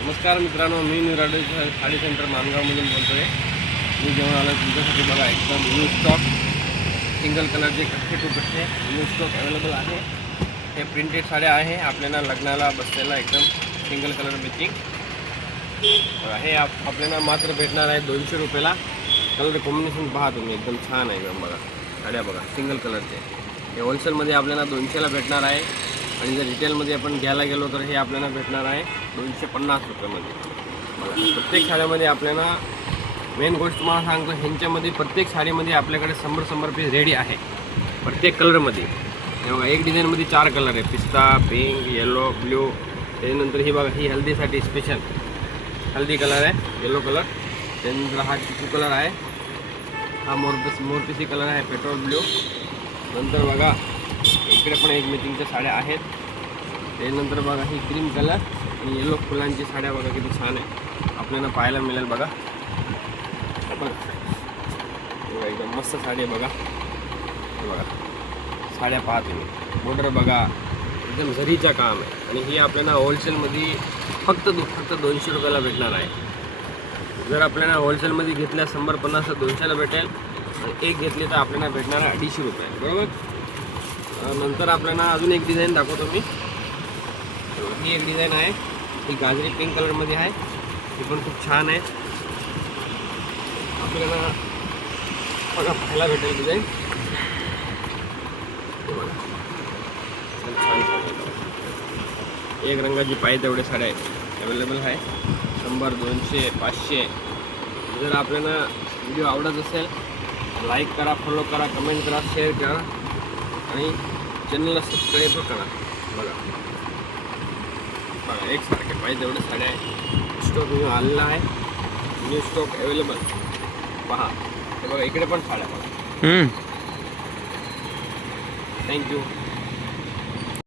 नमस्कार मित्रांनो, मी निराडे साडी सेंटर मानगावमधून बोलतो आहे. मी जेवण आलं तुमच्यासाठी बघा, एकदम न्यू स्टॉक सिंगल कलरचे कट्टे टू कट्टे न्यू स्टॉक अवेलेबल आहे. हे प्रिंटेड साड्या आहे, आपल्याला लग्नाला बसलेला एकदम सिंगल कलर मॅचिंग. हे आपल्याला मात्र भेटणार आहे 200 रुपयाला. कलर कॉम्बिनेशन पहा तुम्ही, एकदम छान आहे एकदम. बघा साड्या बघा, सिंगल कलरचे. हे होलसेलमध्ये आपल्याला 200ला भेटणार आहे आणि जर रिटेलमध्ये आपण घ्यायला गेलो तर हे आपल्याला भेटणार आहे 250 रुपयामध्ये. बघा प्रत्येक साड्यामध्ये आपल्याला मेन गोष्ट तुम्हाला सांगतो, ह्यांच्यामध्ये प्रत्येक साडीमध्ये आपल्याकडे 100 पीस रेडी आहे प्रत्येक कलरमध्ये. हे बघा, एक डिझाईनमध्ये 4 कलर आहे, पिस्ता, पिंक, येलो, ब्ल्यू. त्यानंतर ही बघा, ही हल्दीसाठी स्पेशल हल्दी कलर आहे, येलो कलर. त्यानंतर हा टिशू कलर आहे, हा मोरपिसी कलर आहे, पेट्रोल ब्ल्यू. नंतर बघा इकडे पण एक मॅचिंगच्या साड्या आहेत. त्यानंतर बघा ही क्रीम कलर आणि येलो फुलांची साड्या बघा किती छान आहे, आपल्याला पाहायला मिळेल. बघा बघा एकदम मस्त साडी आहे. बघा बघा साड्या पहा तुम्ही, बॉर्डर बघा एकदम झरीचं काम आहे. आणि ही आपल्याला होलसेलमध्ये फक्त 200 रुपयाला भेटणार आहे. जर आपल्याला होलसेलमध्ये घेतल्या 150 200ला भेटेल आणि एक घेतली तर आपल्याला भेटणार आहे 250 रुपये, बरोबर. नंतर आपल्याला अजून एक डिझाईन दाखवतो मी. ही एक डिझाईन आहे, ही गाजरी पिंक कलरमध्ये आहे, ही पण खूप छान आहे. आपल्याला बघा पाहायला भेटेल डिझाईन. छान एक रंगाची पाहिजे तेवढे साड्या अवेलेबल आहे. 100 200 500. जर आपल्याला व्हिडिओ आवडत असेल लाईक करा, फॉलो करा, कमेंट करा, शेअर करा आणि चॅनलला सबस्क्राईब करा. बघा बघा एकसारखे पाहिजे तेवढे साड्या आहे. स्टॉक न्यू आलेला आहे, न्यू स्टॉक अवेलेबल पहा. हे बघा इकडे पण साड्या बघा. थँक्यू.